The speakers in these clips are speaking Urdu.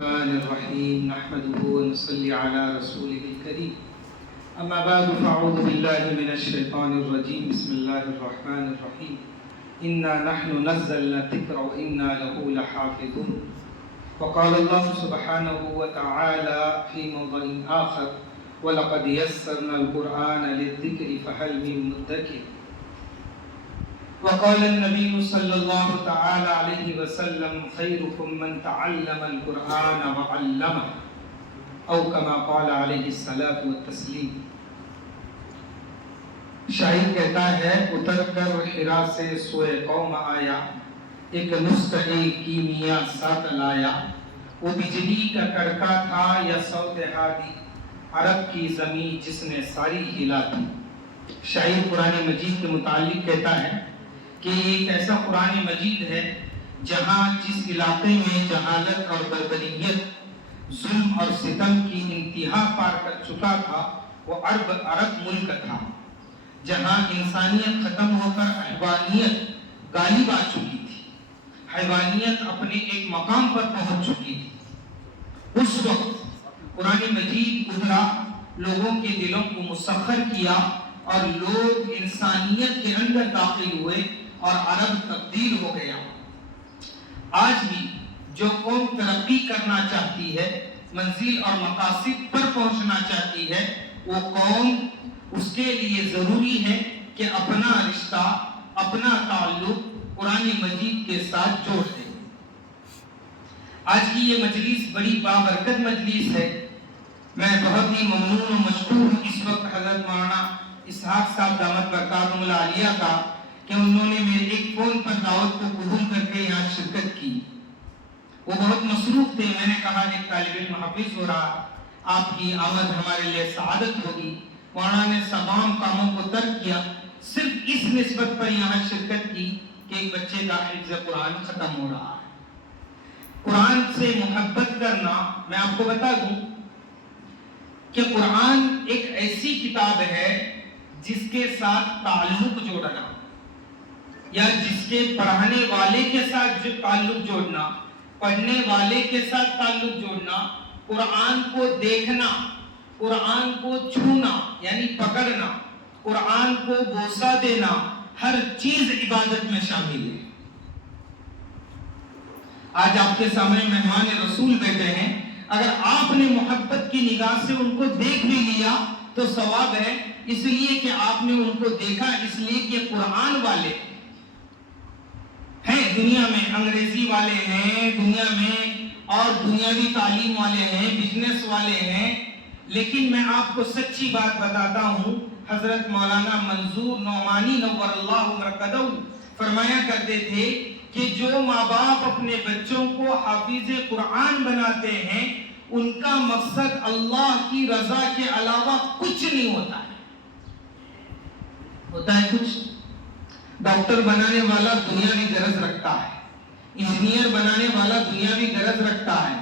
الرحمن الرحيم نحمده ونصلي على رسوله الكريم أما بعد فأعوذ بالله من الشيطان الرجيم بسم الله الرحمن الرحيم إنا نحن نزلنا الذكر وإنا له لحافظون وقال الله سبحانه وتعالى في موضع آخر ولقد يسرنا القرآن للذكر فهل من مدكر وقال النبي صلى الله تعالى عليه وسلم خيركم من تعلم القرآن وعلمه او كما قال عليه الصلاة والتسلیم۔ شاعر کہتا ہے اتر کر حرا سے سوئے قوم آیا، ایک نسخہ کیمیا ساتھ لایا، وہ بجلی کا کڑکا تھا یا صوت ہادی، عرب کی زمین جس نے ساری ہلا دی۔ شاعر قرآن مجید کے متعلق کہتا ہے کہ ایک ایسا قرآن مجید ہے جہاں جس علاقے میں جہالت اور بربریت، ظلم اور ستم کی انتہا پار کر چکا تھا وہ عرب ملک تھا، جہاں انسانیت ختم ہو کر حیوانیت غالب آ چکی تھی، حیوانیت اپنے ایک مقام پر پہنچ چکی تھی۔ اس وقت قرآن مجید اترا، لوگوں کے دلوں کو مسخر کیا اور لوگ انسانیت کے اندر داخل ہوئے اور عرب تبدیل ہو گیا۔ آج بھی جو قوم ترقی کرنا چاہتی ہے، منزل اور مقاصد پر پہنچنا چاہتی ہے، وہ قوم اس کے لیے ضروری ہے کہ اپنا رشتہ، اپنا تعلق قرآن مجید کے ساتھ جوڑ دے۔ آج کی یہ مجلس بڑی بابرکت مجلس ہے۔ میں بہت ہی ممنون و مشکور ہوں اس وقت حضرت مولانا اسحاق صاحب دامت برکاتہم العالیہ کا کہ انہوں نے میرے ایک فون پر دعوت کو قبول کر کے یہاں شرکت کی۔ وہ بہت مصروف تھے، میں نے کہا ایک طالب علم حافظ ہو رہا، آپ کی آمد ہمارے لیے سعادت ہوگی۔ مولانا نے تمام کاموں کو ترک کیا، صرف اس نسبت پر یہاں شرکت کی کہ ایک بچے کا حفظ قرآن ختم ہو رہا ہے۔ قرآن سے محبت کرنا، میں آپ کو بتا دوں کہ قرآن ایک ایسی کتاب ہے جس کے ساتھ تعلق جوڑنا، یا جس کے پڑھانے والے کے ساتھ جو تعلق جوڑنا، پڑھنے والے کے ساتھ تعلق جوڑنا، قرآن کو دیکھنا، قرآن کو چھونا یعنی پکڑنا، قرآن کو بوسہ دینا، ہر چیز عبادت میں شامل ہے۔ آج آپ کے سامنے مہمان رسول بیٹھے ہیں، اگر آپ نے محبت کی نگاہ سے ان کو دیکھ بھی لیا تو ثواب ہے، اس لیے کہ آپ نے ان کو دیکھا، اس لیے کہ قرآن والے ہیں، دنیا میں انگریزی والے ہیں، دنیا میں اور دنیاوی تعلیم والے ہیں، بزنس والے ہیں، لیکن میں آپ کو سچی بات بتاتا ہوں، حضرت مولانا منظور نعمانی نور اللہ مرقدہ فرمایا کرتے تھے کہ جو ماں باپ اپنے بچوں کو حافظ قرآن بناتے ہیں، ان کا مقصد اللہ کی رضا کے علاوہ کچھ نہیں ہوتا ہے۔ ہوتا ہے کچھ؟ ڈاکٹر بنانے والا دنیاوی غرض رکھتا ہے، انجینئر بنانے والا دنیاوی غرض رکھتا ہے،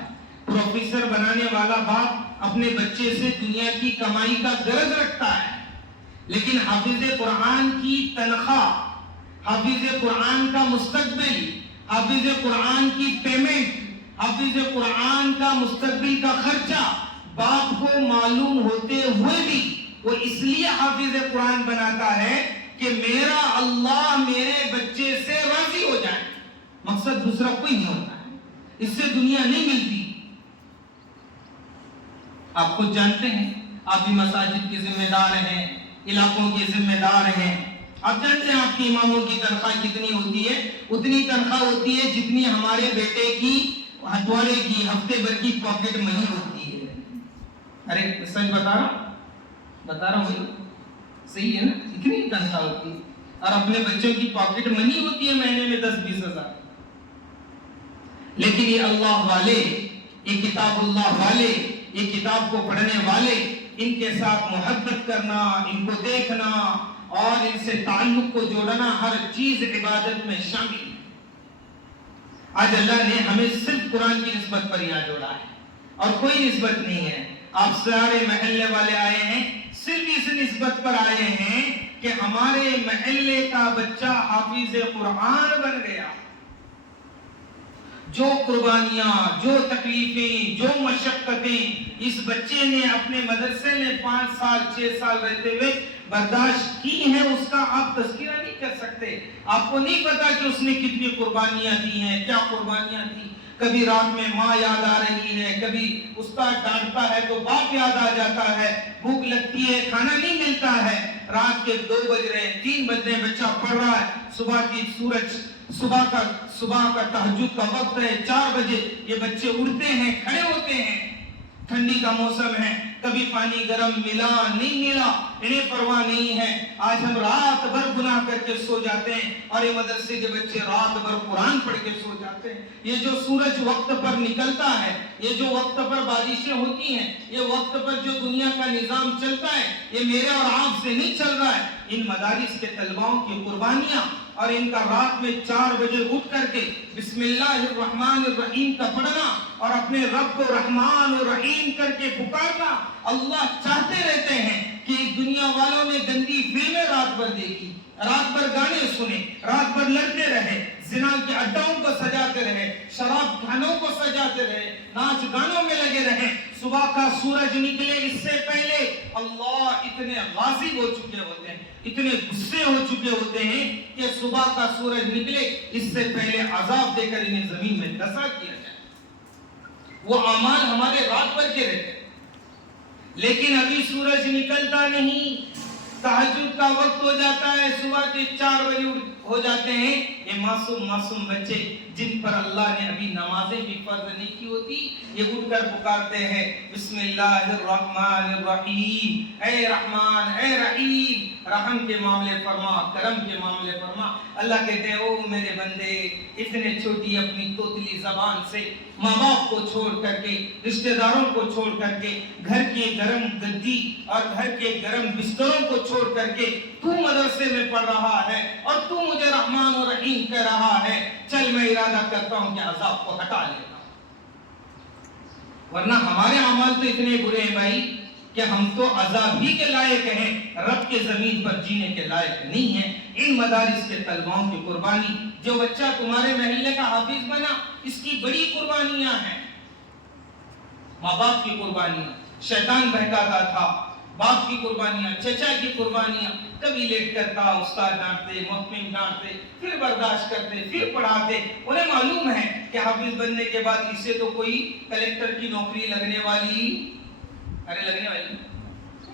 پروفیسر بنانے والا باپ اپنے بچے سے دنیا کی کمائی کا غرض رکھتا ہے، لیکن حافظ قرآن کی تنخواہ، حافظ قرآن کا مستقبل، حافظ قرآن کی پیمنٹ، حافظ قرآن کا مستقبل کا خرچہ باپ کو معلوم ہوتے ہوئے بھی وہ اس لیے حافظ قرآن بناتا ہے کہ میرا اللہ میرے بچے سے راضی ہو جائے، مقصد دوسرا کوئی نہیں ہوتا ہے، اس سے دنیا نہیں ملتی۔ آپ خود جانتے ہیں، آپ بھی مساجد کے ذمہ دار ہیں، علاقوں کے ذمہ دار ہیں، آپ جانتے ہیں آپ کی اماموں کی تنخواہ کتنی ہوتی ہے، اتنی تنخواہ ہوتی ہے جتنی ہمارے بیٹے کی ہتھوڑے کی ہفتے بھر کی پاکٹ منی ہوتی ہے۔ ارے سچ بتا رہا ہوں، صحیح ہے نا، اتنی تنخواہ ہوتی ہے، اور اپنے بچوں کی پاکٹ منی ہوتی ہے مہینے میں 10-20 ہزار۔ لیکن یہ اللہ والے، یہ کتاب اللہ والے، یہ کتاب کو پڑھنے والے، ان کے ساتھ محبت کرنا، ان کو دیکھنا اور ان سے تعلق کو جوڑنا، ہر چیز عبادت میں شامل ہے۔ آج اللہ نے ہمیں صرف قرآن کی نسبت پر یہاں جوڑا ہے اور کوئی نسبت نہیں ہے۔ آپ سارے محلے والے آئے ہیں صرف اس نسبت پر آئے ہیں کہ ہمارے محلے کا بچہ حافظ قرآن بن گیا۔ جو قربانیاں، جو تکلیفیں، جو مشقتیں اس بچے نے اپنے مدرسے میں 5 سال 6 سال رہتے ہوئے برداشت کی ہیں، اس کا آپ تذکرہ نہیں کر سکتے. آپ کو نہیں پتا کہ اس نے کتنی قربانیاں دی ہیں، کیا قربانیاں دی. کبھی رات میں ماں یاد آ رہی ہے، کبھی استاد ڈانٹتا ہے تو باپ یاد آ جاتا ہے، بھوک لگتی ہے کھانا نہیں ملتا ہے، رات کے 2 بج رہے ہیں 3 بج رہے ہیں، بچہ پڑھ رہا ہے، صبح کا تہجد کا وقت ہے 4 بجے، یہ بچے اٹھتے ہیں، کھڑے ہوتے ہیں، ٹھنڈی کا موسم ہے، کبھی پانی گرم ملا نہیں ملا انہیں پرواہ نہیں ہے. آج ہم رات بھر گناہ کر کے سو جاتے ہیں اور یہ مدرسے کے بچے رات بھر قرآن پڑھ کے سو جاتے ہیں. یہ جو سورج وقت پر نکلتا ہے، یہ جو وقت پر بارشیں ہوتی ہیں، یہ وقت پر جو دنیا کا نظام چلتا ہے، یہ میرے اور آپ سے نہیں چل رہا ہے. ان مدارس کے طلباؤں کی قربانیاں اور ان کا رات میں 4 بجے اٹھ کر کے بسم اللہ الرحمن الرحیم کا پڑھنا اور اپنے رب کو رحمان اور رحیم کر کے پکارنا. اللہ چاہتے رہتے ہیں کہ دنیا والوں نے گندی فلمیں رات بھر دیکھی، رات بھر گانے سنے، رات بھر لڑتے رہے، زنا کے اڈوں کو سجاتے رہے، شراب خانوں کو سجاتے رہے، ناچ گانوں میں لگے رہے. صبح کا سورج نکلے اس سے پہلے اللہ اتنے غاضب ہو چکے ہوتے ہیں، اتنے غصے ہو چکے ہوتے ہیں کہ صبح کا سورج نکلے اس سے پہلے عذاب دے کر انہیں زمین میں دسا کیا جائے. وہ اعمال ہمارے رات بھر کے رہتے ہیں، لیکن ابھی سورج نکلتا نہیں، تہجد کا وقت ہو جاتا ہے، صبح کے 4 بجے ہو جاتے ہیں. یہ معصوم بچے جن پر اللہ نے ابھی نمازیں بھی فرض نہیں کی ہوتی، یہ اٹھ کر پکارتے ہیں بسم اللہ الرحمن الرحیم، اے رحمان اے رحیم، رحم کے معاملے فرما، کرم کے معاملے فرما. اللہ کہتے ہیں او میرے بندے، اتنے چھوٹی اپنی توتلی زبان سے ماں باپ کو چھوڑ کر کے، رشتہ داروں کو چھوڑ کر کے، گھر کے گرم گدی اور گھر کے گرم بستروں کو چھوڑ کر کے تو مدرسے میں پڑھ رہا ہے اور تو مجھے رحمان و رحیم کہہ رہا ہے. چل میں ارادہ کرتا ہوں کہ عذاب کو ہٹا لیتا ہوں. ورنہ ہمارے اعمال تو اتنے برے ہیں بھائی کہ ہم تو عذاب ہی کے لائق ہیں، رب کے زمین پر جینے کے لائق نہیں ہیں. ان مدارس کے طلباؤں کی قربانی، جو بچہ تمہارے محلے کا حافظ بنا، اس کی بڑی قربانیاں ہیں. ماں باپ کی قربانیاں، شیطان بہکاتا تھا، باپ کی قربانیاں، چچا کی قربانیاں، کبھی لیٹ کرتا، استاد ڈانٹتے، محکم ڈانٹتے، پھر برداشت کرتے، پھر پڑھاتے. انہیں معلوم ہے کہ حافظ بننے کے بعد اسے تو کوئی کلیکٹر کی نوکری لگنے والی نہیں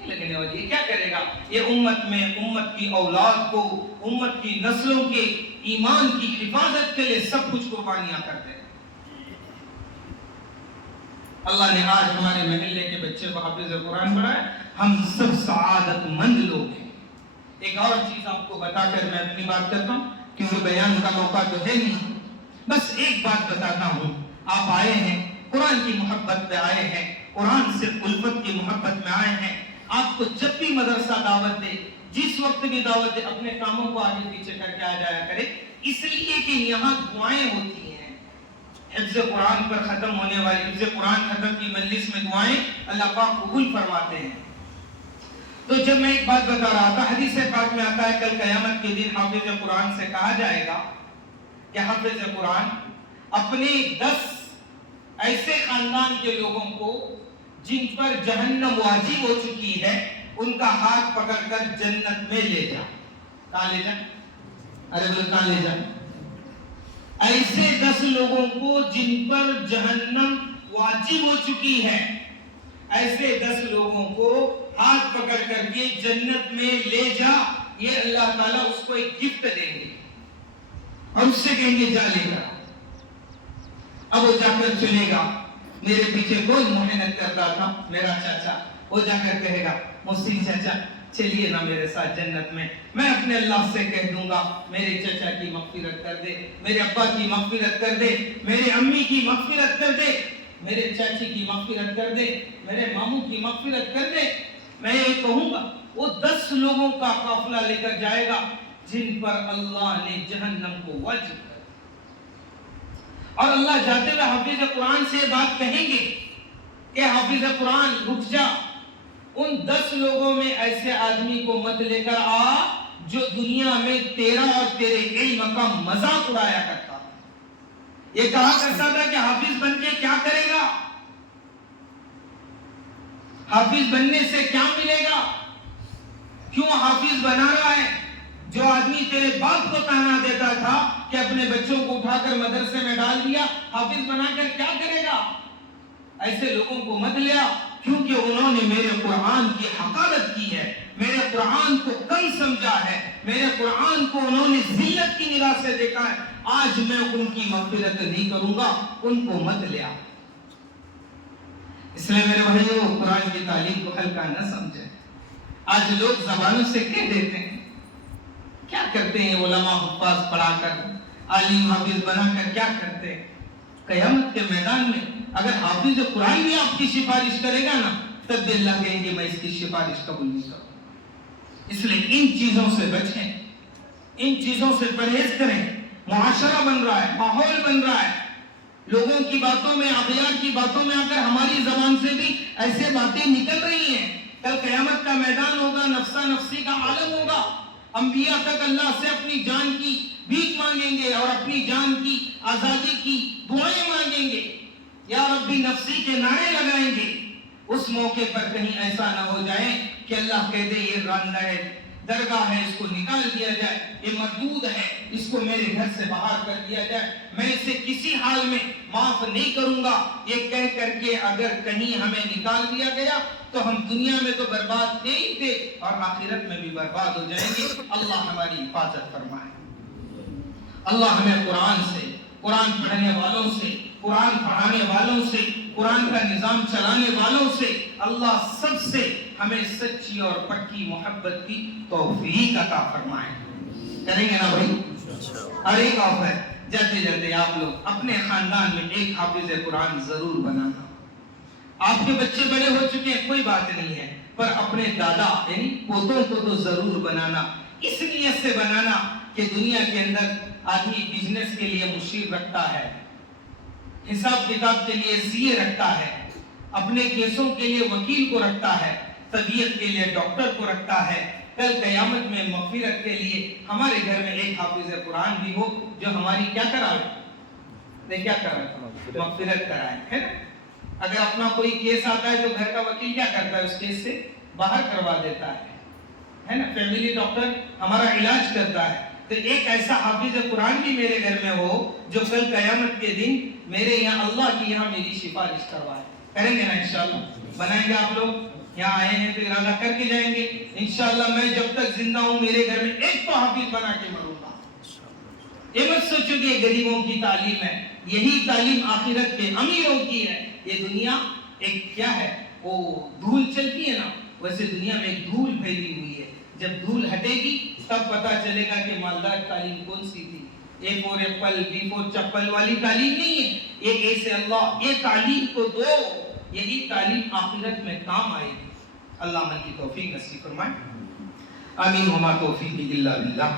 لگنے والی. کیا کرے گا؟ یہ امت میں، امت کی اولاد کو، امت کی نسلوں کے ایمان کی حفاظت کے لیے سب کچھ قربانیاں کرتے ہیں. اللہ نے آج ہمارے محلے کے بچے کو حافظ قرآن بنایا، ہم سب سعادت مند لوگ ہیں. ایک اور چیز آپ کو بتا کر میں اپنی بات کرتا ہوں، کیونکہ بیان کا موقع تو ہے نہیں. بس ایک بات بتاتا ہوں، آپ آئے ہیں قرآن کی محبت میں آئے ہیں، قرآن سے الفت کی محبت میں آئے ہیں. آپ کو جب بھی مدرسہ دعوت دے، جس وقت بھی دعوت دے، اپنے کاموں کو آگے پیچھے کر کے آ جایا کرے، اس لیے کہ یہاں دعائیں ہوتی ہیں. حفظ قرآن پر ختم ہونے والی، حفظ قرآن ختم کی مجلس میں دعائیں اللہ پاک قبول فرماتے ہیں. تو جب میں ایک بات بتا رہا تھا، حدیث پاک میں آتا ہے کل قیامت کے دن حافظ قرآن سے کہا جائے گا کہ حافظ قرآن اپنے 10 ایسے خاندان کے لوگوں کو جن پر جہنم واجب ہو چکی ہے، ان کا ہاتھ پکڑ کر جنت میں لے جا. کہاں لے جا؟ ارے بولے کہاں لے جا؟ ایسے 10 لوگوں کو جن پر جہنم واجب ہو چکی ہے، ایسے 10 لوگوں کو ہاتھ پکڑ کر کے جنت میں لے جا. یہ اللہ تعالیٰ اس کو ایک گفٹ دیں گے اور اس سے کہیں گے جا لے گا. اب وہ جا کر چلے گا. میرے پیچھے کوئی محنت کرتا تھا، میرا چاچا، وہ جا کر کہے گا محسن چاچا چلیے نا میرے ساتھ جنت میں. میں اپنے اللہ سے کہہ دوں گا میرے چچا کی مغفرت کر دے، میرے ابا کی مغفرت کر دے، میرے امی کی مغفرت کر دے، میرے چاچی کی مغفرت کر دے، میرے ماموں کی مغفرت کر دے. میں یہ کہوں گا، وہ 10 لوگوں کا قافلہ لے کر جائے گا جن پر اللہ نے جہنم کو واجب کر. اور اللہ جاتے ہوئے حافظ قرآن سے بات کہیں گے کہ حافظ قرآن رک جا، ان 10 لوگوں میں ایسے آدمی کو مت لے کر آ جو دنیا میں تیرا اور تیرے علم کا مذاق اڑایا کرتا. یہ کہا کرتا تھا کہ حافظ بن کے کیا کرے گا، حافظ بننے سے کیا ملے گا، کیوں حافظ بنا رہا ہے؟ جو آدمی تیرے باپ کو تانا دیتا تھا کہ اپنے بچوں کو اٹھا کر مدرسے میں ڈال دیا، حافظ بنا کر کیا کرے گا؟ ایسے لوگوں کو مت لیا، کیونکہ انہوں نے میرے قرآن کی حقارت کی ہے، میرے قرآن کو کم سمجھا ہے، میرے قرآن کو انہوں نے ذلت کی نگاہ سے دیکھا ہے۔ آج میں ان کی مغفرت نہیں کروں گا، ان کو مت لیا۔ اس لیے میرے بھائیوں، قرآن کی تعلیم کو ہلکا نہ سمجھیں۔ آج لوگ زبانوں سے کہہ دیتے ہیں، کیا کرتے ہیں علماء حفاظ پڑھا کر، عالم حافظ بنا کر کیا کرتے ہیں؟ قیامت کے میدان میں اگر حافظ قرآن بھی آپ کی سفارش کرے گا نا، تب بھی اللہ کہیں گے میں اس کی سفارش قبول نہیں کروں۔ اس لیے ان چیزوں سے بچیں، ان چیزوں سے پرہیز کریں۔ معاشرہ بن رہا ہے، ماحول بن رہا ہے، لوگوں کی باتوں میں، اغیار کی باتوں میں اگر ہماری زبان سے بھی ایسے باتیں نکل رہی ہیں، کل قیامت کا میدان ہوگا، نفسا نفسی کا عالم ہوگا، انبیاء تک اللہ سے اپنی جان کی بھیک مانگیں گے اور اپنی جان کی آزادی کی دعائیں مانگیں گے، یا ربی نفسی کے نعرے لگائیں گے۔ اس موقع پر کہیں ایسا نہ ہو جائے کہ اللہ کہہ دے یہ راندہ ہے، درگاہ ہے، اس کو نکال دیا جائے، یہ مردود ہے، اس کو میرے گھر سے باہر کر دیا جائے، میں اسے کسی حال میں معاف نہیں کروں گا۔ یہ کہہ کر کے اگر کہیں ہمیں نکال دیا گیا تو ہم دنیا میں تو برباد تھے ہی تھے اور آخرت میں بھی برباد ہو جائیں گے۔ اللہ ہماری حفاظت فرمائے۔ اللہ ہمیں قرآن سے، قرآن پڑھنے والوں سے، قرآن پڑھانے والوں سے، قرآن کا نظام چلانے والوں سے، اللہ سب سے ہمیں سچی اور پکی محبت کی توفیق عطا فرمائے۔ کریں گے نا بھائی؟ اور ایک آف ہے، جلدی جلدی آپ لوگ اپنے خاندان میں ایک حافظ قرآن ضرور بنانا۔ آپ کے بچے بڑے ہو چکے ہیں کوئی بات نہیں ہے، پر اپنے دادا یعنی پوتوں کو تو ضرور بنانا۔ اس نیت سے بنانا کہ دنیا کے اندر آدمی بزنس کے لیے مشیر رکھتا ہے، حساب کتاب کے لیے CA رکھتا ہے، اپنے کیسوں کے لیے وکیل کو رکھتا ہے، طبیعت کے لیے ڈاکٹر کو رکھتا ہے۔ کل قیامت میں مغفرت کے لیے ہمارے گھر میں ایک حافظ قرآن بھی ہو جو ہماری کیا کرائے، کیا کرائے، مغفرت کرائے، ہے نا؟ اگر اپنا کوئی کیس آتا ہے تو گھر کا وکیل کیا کرتا ہے، اس کیس سے باہر کروا دیتا ہے نا؟ فیملی ڈاکٹر ہمارا علاج کرتا ہے۔ تو ایک ایسا حافظ قرآن بھی میرے گھر میں ہو جو کل قیامت کے دن میرے یہاں اللہ کی یہاں میری سفارش کروائے۔ کریں گے نا انشاءاللہ؟ بنائیں گے آپ لوگ؟ یہاں آئے ہیں تو ارادہ کر کے جائیں گے انشاءاللہ۔ میں جب تک زندہ ہوں میرے گھر میں ایک تو حافظ بنا کے مروں گا۔ یہ مت سوچو کہ یہ غریبوں کی تعلیم ہے، یہی تعلیم آخرت کے امیروں کی ہے۔ یہ دنیا ایک کیا ہے، وہ دھول چلتی ہے نا، ویسے دنیا میں ایک دھول پھیلی ہوئی ہے۔ جب دھول ہٹے گی تب پتا چلے گا کہ مالدار تعلیم کون سی تھی۔ A for apple, B for چپل والی تعلیم نہیں ہے، یہ A سے اللہ، یہ تعلیم کو دو، یہی تعلیم آخرت میں کام آئے گی۔ اللہ من کی توفیق نصیب فرمائے، آمین۔ وما توفیقی الا باللہ۔